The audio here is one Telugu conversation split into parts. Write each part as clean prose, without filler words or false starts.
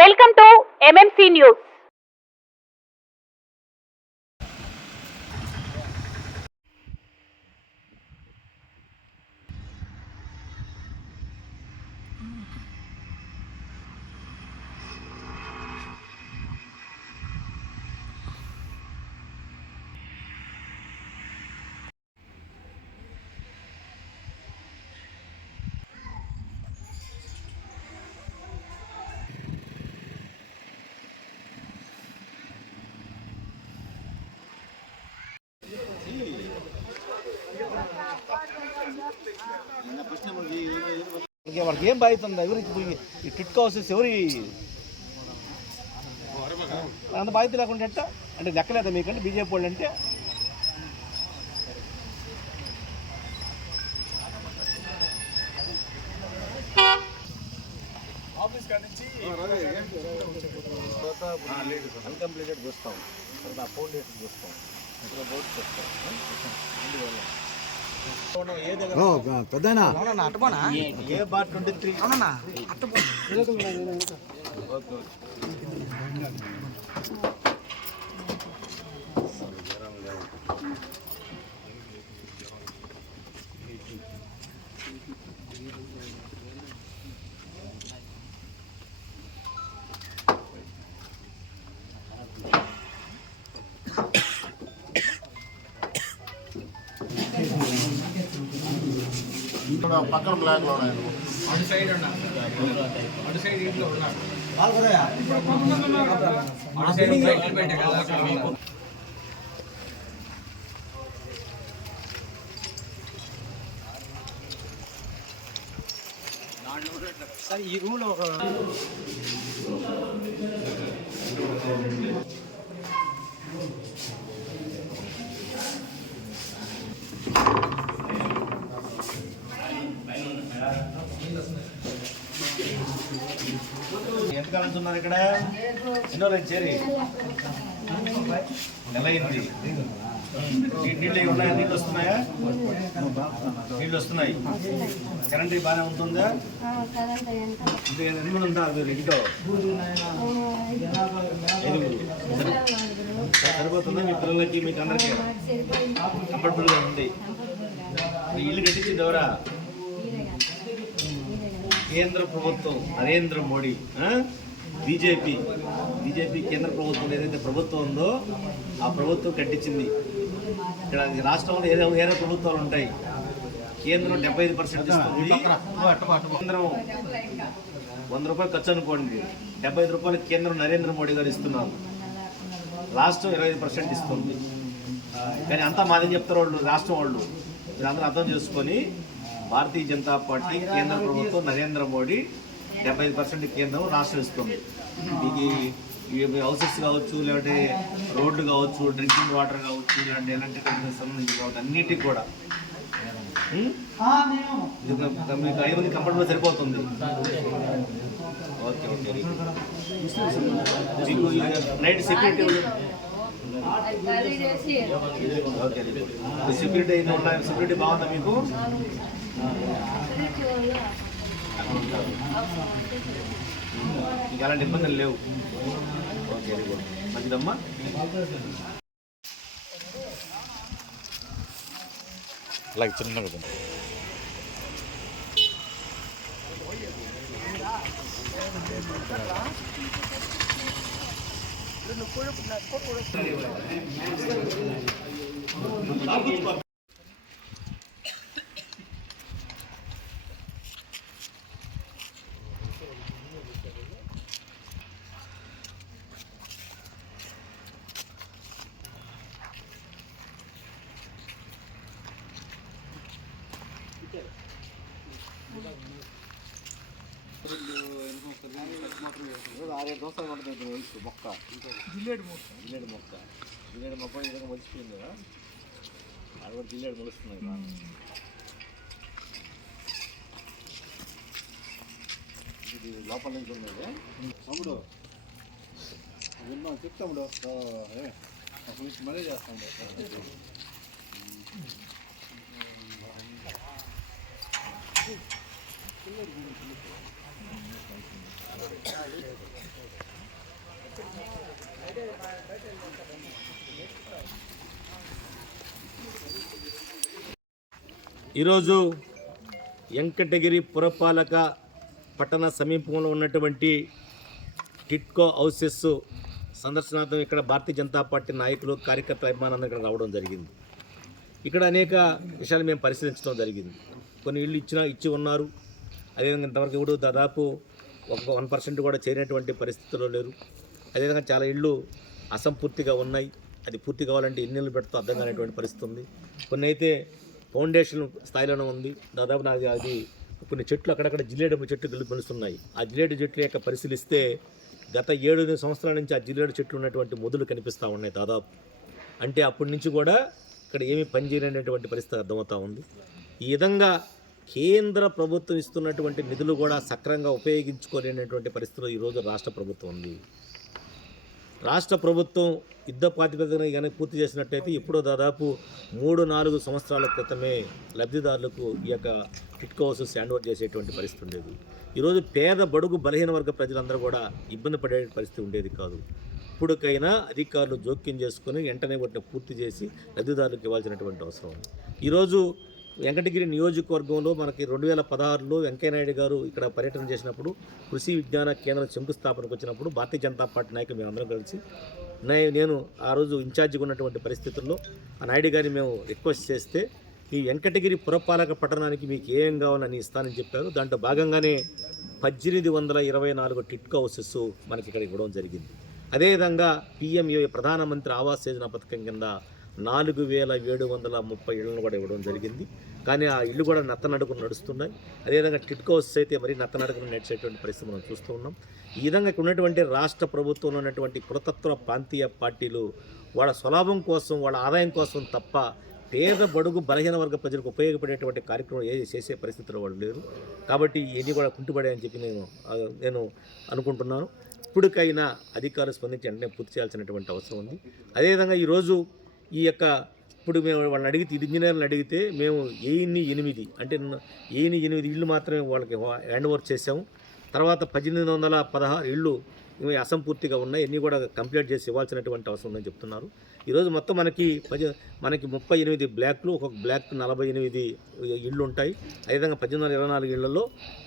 Welcome to MMC news. వాళ్ళకి ఏం బాధ్యత ఉంది? ఎవరికి ఈ టిట్ హౌసెస్ ఎవరి అంత బాధ్యత లేకుండా ఎట్ట అంటే లెక్కలేదా మీకంటే బీజేపీ వాళ్ళు అంటే ఆఫీస్ కాడ నుంచి అన్కంప్లీటెడ్ చూస్తాం, ఫోన్ డేస్ చూస్తాం, బోర్డ్స్ చూస్తాం. పెద్దనా ఏ బార్ 23 పక్కన బ్లాక్ లో ఉన్నాయి. సార్ ఈ రూమ్ లో ఒక ఎంతకాలం ఉన్నారు ఇక్కడ? ఎన్నో రోజు చేరి నెల అయింది. నీళ్ళు ఉన్నాయా? నీళ్ళు వస్తున్నాయా? నీళ్ళు వస్తున్నాయి. కరెంట్ బాగానే ఉంటుందా? ఎన్ని ఉందా మీరు ఇంట్లో? సరిపోతుందా మీ పిల్లలకి మీకు అందరికీ? కంఫర్టబుల్గా ఉంది. ఇల్లు కట్టించింది ఎవరా? కేంద్ర ప్రభుత్వం, నరేంద్ర మోడీ. బీజేపీ కేంద్ర ప్రభుత్వం ఏదైతే ప్రభుత్వం ఉందో ఆ ప్రభుత్వం కట్టించింది. ఇక్కడ రాష్ట్రంలో ఏదో ప్రభుత్వాలు ఉంటాయి. కేంద్రం 75% ఇస్తుంది. కేంద్రం 100 రూపాయలు ఖర్చు అనుకోండి, 75 రూపాయలు కేంద్రం నరేంద్ర మోడీ గారు ఇస్తున్నారు. రాష్ట్రం 25% ఇస్తుంది. కానీ అంతా మాదని చెప్తారు వాళ్ళు, రాష్ట్రం వాళ్ళు. మీరందరూ అర్థం చేసుకొని భారతీయ జనతా పార్టీ కేంద్ర ప్రభుత్వం నరేంద్ర మోడీ 75% కేంద్రం రాష్ట్రం ఇస్తుంది. మీకు హౌసెస్ కావచ్చు, లేదంటే రోడ్లు కావచ్చు, డ్రింకింగ్ వాటర్ కావచ్చు, లేదంటే ఎలక్ట్రికల్ సంబంధించి కావచ్చు, అన్నిటికి కూడా మీకు 5 మంది కంఫర్టబుల్ సరిపోతుంది. Okay okay. మీకు నైట్ సెక్యూరిటీ ఓకే. సెక్యూరిటీ అయితే ఉన్నాయి. సెక్యూరిటీ బాగుందా మీకు? మీకు అలాంటి ఇబ్బందులు లేవు. ఓకే, వెరీ గుడ్, మంచిదమ్మా. అలాగే చిన్నగా ఆరేడు దోసలు పడుతుంది వయసు మొక్క. జిల్లేడు మొక్క నిజంగా మర్చిపోయింది కదా. అది కూడా జిల్లేడు మొలుస్తున్నాయి. ఇది లోపల నుంచి ఉన్నది. తమ్ముడు విన్నాం, చెప్తాముడు మరీ చేస్తాము. ఈరోజు వెంకటగిరి పురపాలక పట్టణ సమీపంలో ఉన్నటువంటి టిట్కో హౌసెస్ సందర్శనార్థం ఇక్కడ భారతీయ జనతా పార్టీ నాయకులు కార్యకర్తల అభిమానందరూ ఇక్కడ రావడం జరిగింది. ఇక్కడ అనేక విషయాలు మేము పరిశీలించడం జరిగింది. కొన్ని ఇళ్ళు ఇచ్చి ఉన్నారు. అదేవిధంగా ఇంతవరకు ఇప్పుడు దాదాపు 1% కూడా చేరినటువంటి పరిస్థితుల్లో లేరు. అదేవిధంగా చాలా ఇళ్ళు అసంపూర్తిగా ఉన్నాయి. అది పూర్తి కావాలంటే ఎన్ని నెలలు పెడుతూ అర్థం కానిటువంటి పరిస్థితి ఉంది. కొన్ని అయితే ఫౌండేషన్ స్థాయిలోనే ఉంది. దాదాపు నాకు అది కొన్ని చెట్లు అక్కడక్కడ జిల్లేడు చెట్లు పెలుస్తున్నాయి. ఆ జిల్లేడు చెట్లు యొక్క పరిశీలిస్తే గత 7 సంవత్సరాల నుంచి ఆ జిల్లేడు చెట్లు ఉన్నటువంటి మొదలు కనిపిస్తూ ఉన్నాయి దాదాపు. అంటే అప్పటి నుంచి కూడా ఇక్కడ ఏమీ పనిచేయలేనటువంటి పరిస్థితి అర్థమవుతూ ఉంది. ఈ విధంగా కేంద్ర ప్రభుత్వం ఇస్తున్నటువంటి నిధులు కూడా సక్రమంగా ఉపయోగించుకోలేనటువంటి పరిస్థితిలో ఈరోజు రాష్ట్ర ప్రభుత్వం ఉంది. రాష్ట్ర ప్రభుత్వం యుద్ధ ప్రాతిపదికన కానీ పూర్తి చేసినట్టయితే ఇప్పుడు దాదాపు 3-4 సంవత్సరాల క్రితమే లబ్ధిదారులకు ఈ యొక్క టిట్కో హౌసెస్ హ్యాండ్ ఓవర్ చేసేటువంటి పరిస్థితి ఉండేది. ఈరోజు పేద బడుగు బలహీన వర్గ ప్రజలందరూ కూడా ఇబ్బంది పడే పరిస్థితి ఉండేది కాదు. ఇప్పటికైనా అధికారులు జోక్యం చేసుకుని వెంటనే వాటిని పూర్తి చేసి లబ్ధిదారులకు ఇవ్వాల్సినటువంటి అవసరం ఉంది. ఈరోజు వెంకటగిరి నియోజకవర్గంలో మనకి 2016లో వెంకయ్యనాయుడు గారు ఇక్కడ పర్యటన చేసినప్పుడు కృషి విజ్ఞాన కేంద్రం శంకుస్థాపనకు వచ్చినప్పుడు భారతీయ జనతా పార్టీ నాయకులు మేమందరం కలిసి నేను ఆ రోజు ఇన్ఛార్జిగా ఉన్నటువంటి పరిస్థితుల్లో ఆ నాయుడు గారిని మేము రిక్వెస్ట్ చేస్తే ఈ వెంకటగిరి పురపాలక పట్టణానికి మీకు ఏం కావాలని ఇస్తానని చెప్పారు. దాంట్లో భాగంగానే 1824 టిట్కో హౌసెస్ మనకి ఇక్కడ ఇవ్వడం జరిగింది. అదేవిధంగా పిఎంఏ ప్రధానమంత్రి ఆవాస్ యోజన పథకం కింద 4730 ఇళ్లను కూడా ఇవ్వడం జరిగింది. కానీ ఆ ఇల్లు కూడా నత్తనడుకుని నడుస్తున్నాయి. అదేవిధంగా టిట్కో హౌసెస్ అయితే మరీ నత్తనడుకుని నడిచేటువంటి పరిస్థితి మనం చూస్తూ ఉన్నాం. ఈ విధంగా ఇక్కడ ఉన్నటువంటి రాష్ట్ర ప్రభుత్వంలో ఉన్నటువంటి కులతత్వ ప్రాంతీయ పార్టీలు వాళ్ళ స్వలాభం కోసం వాళ్ళ ఆదాయం కోసం తప్ప పేద బడుగు బలహీన వర్గ ప్రజలకు ఉపయోగపడేటువంటి కార్యక్రమం చేసే పరిస్థితిలో వాళ్ళు లేరు. కాబట్టి ఇవన్నీ కూడా కుంటుపడాయని చెప్పి నేను అనుకుంటున్నాను. ఇప్పటికైనా అధికారులు స్పందించి వెంటనే పూర్తి చేయాల్సినటువంటి అవసరం ఉంది. అదేవిధంగా ఈరోజు ఈ యొక్క ఇప్పుడు మేము వాళ్ళని అడిగితే ఇంజనీర్లను అడిగితే మేము 8 అంటే 8 ఇళ్ళు మాత్రమే వాళ్ళకి హ్యాండ్ ఓవర్ చేసాము. తర్వాత 1816 ఇళ్ళు ఇవి అసంపూర్తిగా ఉన్నాయి. అన్నీ కూడా కంప్లీట్ చేసి ఇవ్వాల్సినటువంటి అవసరం ఉందని చెప్తున్నారు. ఈరోజు మొత్తం మనకి 38 బ్లాక్లు, ఒక్కొక్క బ్లాక్ 48 ఇళ్ళు ఉంటాయి. అదేవిధంగా 1824 ఇళ్లలో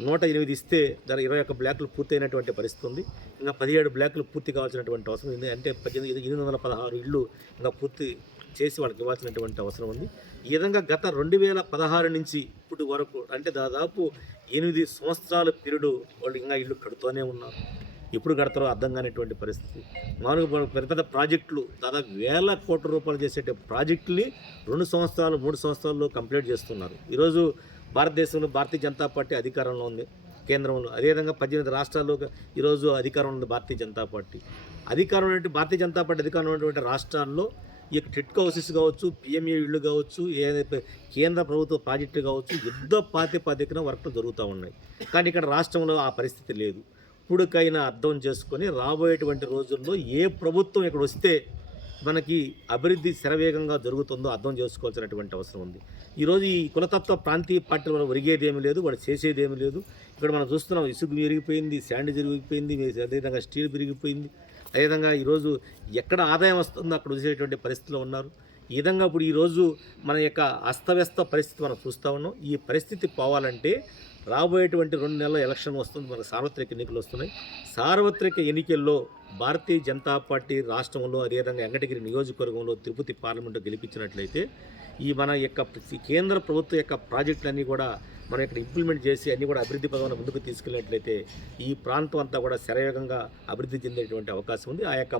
108 ఇస్తే దాని 21 బ్లాక్లు పూర్తయినటువంటి పరిస్థితి ఉంది. ఇంకా 17 బ్లాక్లు పూర్తి కావాల్సినటువంటి అవసరం ఉంది. అంటే 816 ఇళ్ళు ఇంకా పూర్తి చేసి వాళ్ళకి ఇవ్వాల్సినటువంటి అవసరం ఉంది. ఈ విధంగా గత 2016 నుంచి ఇప్పటి వరకు అంటే దాదాపు 8 సంవత్సరాల పీరియడ్ వాళ్ళు ఇంకా ఇల్లు కడుతూనే ఉన్నారు. ఎప్పుడు కడతారో అర్థం కానిటువంటి పరిస్థితి. మామూలుగా పెద్ద పెద్ద ప్రాజెక్టులు దాదాపు 1000 కోట్ల రూపాయలు చేసే ప్రాజెక్టుని 2 సంవత్సరాలు 3 సంవత్సరాల్లో కంప్లీట్ చేస్తున్నారు. ఈరోజు భారతదేశంలో భారతీయ జనతా పార్టీ అధికారంలో ఉంది కేంద్రంలో. అదేవిధంగా 18 రాష్ట్రాల్లో ఈరోజు అధికారంలో ఉంది భారతీయ జనతా పార్టీ. భారతీయ జనతా పార్టీ అధికారంలో ఉన్నటువంటి రాష్ట్రాల్లో ఈ టిట్కో హౌసెస్ కావచ్చు, పిఎంఏ ఇళ్ళు కావచ్చు, ఏదైతే కేంద్ర ప్రభుత్వ ప్రాజెక్టులు కావచ్చు, యుద్ధ ప్రాతిపదికన వర్క్లు జరుగుతూ ఉన్నాయి. కానీ ఇక్కడ రాష్ట్రంలో ఆ పరిస్థితి లేదు. ఇప్పటికైనా అర్థం చేసుకొని రాబోయేటువంటి రోజుల్లో ఏ ప్రభుత్వం ఇక్కడ వస్తే మనకి అభివృద్ధి శరవేగంగా జరుగుతుందో అర్థం చేసుకోవాల్సినటువంటి అవసరం ఉంది. ఈరోజు ఈ కులతత్వ ప్రాంతీయ పార్టీల వల్ల ఒరిగేది ఏమీ లేదు, వాళ్ళు చేసేది ఏమీ లేదు. ఇక్కడ మనం చూస్తున్నాం ఇసుక విరిగిపోయింది, శాండ్ విరిగిపోయింది, అదేవిధంగా స్టీల్ విరిగిపోయింది. అదేవిధంగా ఈరోజు ఎక్కడ ఆదాయం వస్తుందో అక్కడ వచ్చేటువంటి పరిస్థితిలో ఉన్నారు. ఈ విధంగా ఇప్పుడు ఈరోజు మన యొక్క అస్తవ్యస్త పరిస్థితి మనం చూస్తూ ఉన్నాం. ఈ పరిస్థితి పోవాలంటే రాబోయేటువంటి 2 నెలల ఎలక్షన్ వస్తుంది, మనకు సార్వత్రిక ఎన్నికలు వస్తున్నాయి. సార్వత్రిక ఎన్నికల్లో భారతీయ జనతా పార్టీ రాష్ట్రంలో అదేవిధంగా వెంకటగిరి నియోజకవర్గంలో తిరుపతి పార్లమెంటు గెలిపించినట్లయితే ఈ మన యొక్క కేంద్ర ప్రభుత్వం యొక్క ప్రాజెక్టులన్నీ కూడా మనం ఇక్కడ ఇంప్లిమెంట్ చేసి అన్నీ కూడా అభివృద్ధి పదంలో ముందుకు తీసుకెళ్ళినట్లయితే ఈ ప్రాంతం అంతా కూడా శరవేగంగా అభివృద్ధి చెందేటువంటి అవకాశం ఉంది. ఆ యొక్క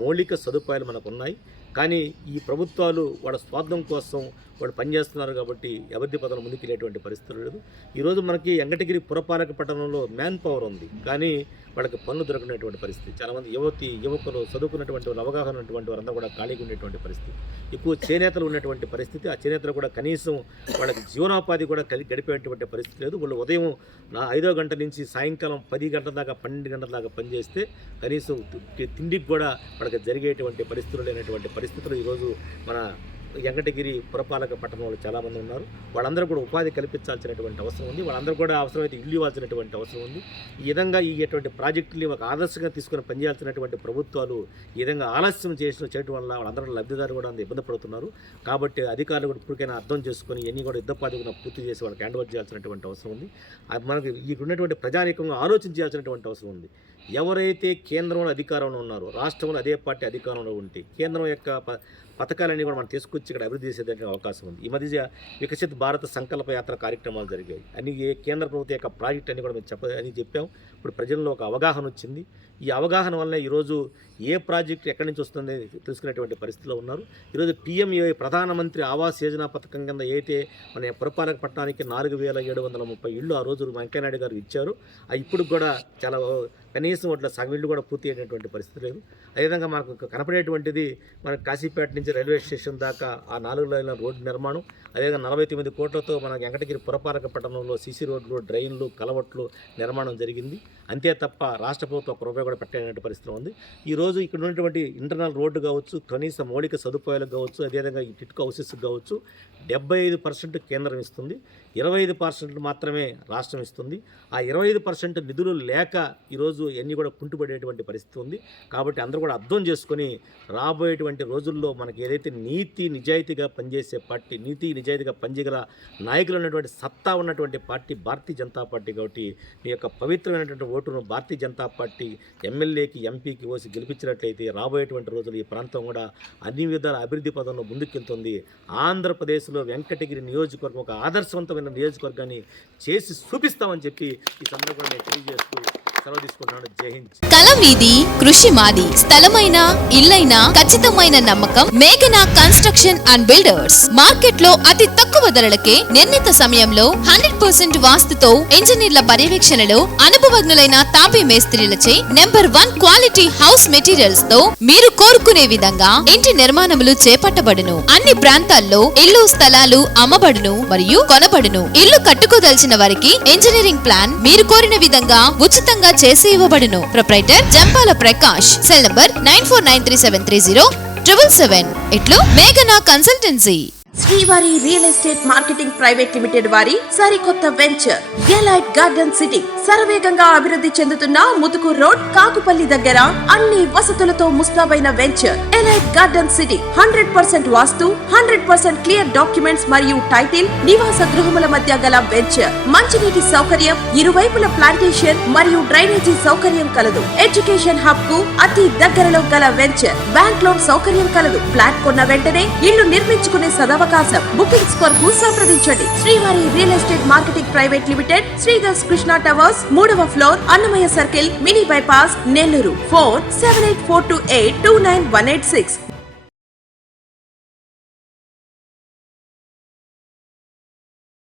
మౌలిక సదుపాయాలు మనకు ఉన్నాయి. కానీ ఈ ప్రభుత్వాలు వాళ్ళ స్వార్థం కోసం వాళ్ళు పనిచేస్తున్నారు కాబట్టి అభివృద్ధి పదంలో ముందుకు వెళ్ళేటువంటి పరిస్థితులు లేదు. ఈరోజు మనకి వెంకటగిరి పురపాలక పట్టణంలో మ్యాన్ పవర్ ఉంది, కానీ వాళ్ళకి పనులు దొరకనటువంటి పరిస్థితి. చాలామంది యువకులు చదువుకున్నటువంటి వాళ్ళు, అవగాహన ఉన్నటువంటి వారందరూ కూడా ఖాళీగా ఉండేటువంటి పరిస్థితి. ఎక్కువ చేనేతలు ఉన్నటువంటి పరిస్థితి. ఆ చేనేతలు కూడా కనీసం వాళ్ళకి జీవనోపాధి కూడా గడిపేటువంటి పరిస్థితి లేదు. వాళ్ళు ఉదయం 5 గంటల నుంచి సాయంకాలం 10 గంటల దాకా 12 గంటల దాకా పనిచేస్తే కనీసం తిండికి కూడా వాళ్ళకి జరిగేటువంటి పరిస్థితులు లేనటువంటి పరిస్థితులు ఈరోజు మన వెంకటగిరి పురపాలక పట్టణంలో చాలామంది ఉన్నారు. వాళ్ళందరూ కూడా ఉపాధి కల్పించాల్సినటువంటి అవసరం ఉంది. వాళ్ళందరూ కూడా అవసరమైతే ఇల్లు ఇవ్వాల్సినటువంటి అవసరం ఉంది. ఈ విధంగా ఇటువంటి ప్రాజెక్టుని ఒక ఆదర్శంగా తీసుకుని పనిచేయాల్సినటువంటి ప్రభుత్వాలు ఈ విధంగా ఆలస్యం చేయడం వల్ల వాళ్ళందరూ లబ్ధిదారు కూడా అంత ఇబ్బంది పడుతున్నారు. కాబట్టి అధికారులు కూడా ఇప్పటికైనా అర్థం చేసుకొని ఇవన్నీ కూడా యుద్ధపాధిగా పూర్తి చేసి వాళ్ళకి హ్యాండ్ ఓవర్ చేయాల్సినటువంటి అవసరం ఉంది. అది మనకి ఇక్కడ ఉన్నటువంటి ప్రజానీకంగా ఆలోచించాల్సినటువంటి అవసరం ఉంది. ఎవరైతే కేంద్రంలో అధికారంలో ఉన్నారో, రాష్ట్రంలో అదే పార్టీ అధికారంలో ఉంటే కేంద్రం యొక్క పథకాలన్నీ కూడా మనం తీసుకొచ్చి ఇక్కడ అభివృద్ధి చేసేదానికి అవకాశం ఉంది. ఈ మధ్య వికసిత్ భారత సంకల్ప యాత్ర కార్యక్రమాలు జరిగాయి. అన్ని కేంద్ర ప్రభుత్వం యొక్క ప్రాజెక్ట్ అన్ని కూడా మేము చెప్పాం. ఇప్పుడు ప్రజల్లో ఒక అవగాహన వచ్చింది. ఈ అవగాహన వల్ల ఈరోజు ఏ ప్రాజెక్టు ఎక్కడి నుంచి వస్తుంది తెలుసుకునేటువంటి పరిస్థితిలో ఉన్నారు. ఈరోజు PMAY ప్రధానమంత్రి ఆవాస్ యోజన పథకం కింద అయితే మన పురపాలక పట్టణానికి 4730 ఇళ్ళు ఆ రోజు వెంకయ్యనాయుడు గారు ఇచ్చారు. ఇప్పుడు కూడా చాలా కనీసం వాటిలో సగం ఇళ్ళు కూడా పూర్తి అయినటువంటి పరిస్థితి లేదు. అదేవిధంగా మనకు కనపడేటువంటిది మన కాశీపేట నుంచి రైల్వే స్టేషన్ దాకా ఆ 4 లైన్ల రోడ్డు నిర్మాణం, అదేవిధంగా 49 కోట్లతో మన వెంకటగిరి పురపాలక పట్టణంలో CC రోడ్లు, డ్రైన్లు, కలవట్లు నిర్మాణం జరిగింది. అంతే తప్ప రాష్ట్ర ప్రభుత్వం ఒక రూపాయి కూడా పెట్టలేనటువంటి పరిస్థితి ఉంది. ఈరోజు ఇక్కడ ఉన్నటువంటి ఇంటర్నల్ రోడ్డు కావచ్చు, కనీస మౌలిక సదుపాయాలకు కావచ్చు, అదేవిధంగా ఈ టిట్కో హౌసెస్ కావచ్చు 75% కేంద్రం ఇస్తుంది, 25% మాత్రమే రాష్ట్రం ఇస్తుంది. ఆ 25% నిధులు లేక ఈరోజు ఎన్ని కూడా కుంటుపడేటువంటి పరిస్థితి ఉంది. కాబట్టి అందరూ కూడా అర్థం చేసుకొని రాబోయేటువంటి రోజుల్లో మనకి ఏదైతే నీతి నిజాయితీగా పనిచేసే పార్టీ, నీతి నిజాయితీగా పనిచేయగల నాయకులు ఉన్నటువంటి సత్తా ఉన్నటువంటి పార్టీ భారతీయ జనతా పార్టీ. కాబట్టి మీ యొక్క పవిత్రమైనటువంటి ఓటును భారతీయ జనతా పార్టీ ఎమ్మెల్యేకి, ఎంపీకి ఓసి గెలిపించినట్లయితే రాబోయేటువంటి రోజులు ఈ ప్రాంతం కూడా అన్ని విధాల అభివృద్ధి పదంలో ముందుకెళ్తుంది. ఆంధ్రప్రదేశ్లో వెంకటగిరి నియోజకవర్గం ఒక ఆదర్శవంతమైన నియోజకవర్గాన్ని చేసి చూపిస్తామని చెప్పి ఈ సందర్భంగా నేను తెలియజేస్తూ సెలవు తీసుకుంటున్నాను. జై హింద్. కల మీది, కృషి మాది. స్థలమైన, ఇల్లైనా ఖచ్చితమైన నమ్మకం మేఘనా కన్స్ట్రక్షన్ అండ్ బిల్డర్స్. మార్కెట్ లో అతి తక్కువ ధరలకే నిర్ణీత సమయంలో 100% వాస్తుతో ఇంజనీర్ల పర్యవేక్షణలో అనుభవజ్ఞులైన తాపీ మేస్త్రీలచే నెంబర్ 1 క్వాలిటీ హౌస్ మెటీరియల్స్ తో మీరు కోరుకునే విధంగా ఇంటి నిర్మాణములు చేపట్టబడును. అన్ని ప్రాంతాల్లో ఇల్లు స్థలాలు అమ్మబడును మరియు కొనబడును. ఇల్లు కట్టుకోదలిచిన వారికి ఇంజనీరింగ్ ప్లాన్ మీరు కోరిన విధంగా ఉచితంగా చేసి ఇవ్వబడును. Proprietor Jampala Prakash. Cell number 9493307777. ఇట్లు మేఘనా consultancy. Srivari real estate marketing private limited వారి సరికొత్త వెంచర్ ఎలైట్ గార్డెన్ సిటీ శరవేగంగా అభివృద్ధి చెందుతున్న ముతుకూర్ రోడ్, కాకుపల్లి దగ్గర అన్ని వసతులతో ముస్తాబైన వెంచర్ ఎలైట్ గార్డెన్ సిటీ. 100% వాస్తు, 100% క్లియర్ డాక్యుమెంట్స్ మరియు టైటిల్, నివాస గృహముల మధ్య గల వెంచర్. మంచినీటి సౌకర్యం, ఇరువైపుల ప్లాంటేషన్ మరియు డ్రైనేజీ సౌకర్యం కలదు. ఎడ్యుకేషన్ హబ్ కు అతి దగ్గరలో గల వెంచర్. బ్యాంక్ లోన్ సౌకర్యం కలదు. ఫ్లాట్ కొన్న వెంటనే ఇల్లు నిర్మించుకునే సదవకాశం. బుకింగ్స్ కొరకు సంప్రదించండి. Srivari real estate marketing private limited, Sridhar's Krishna towers, 3వ floor, Annamayya circle, mini bypass, Nellore. Phone 7842829186.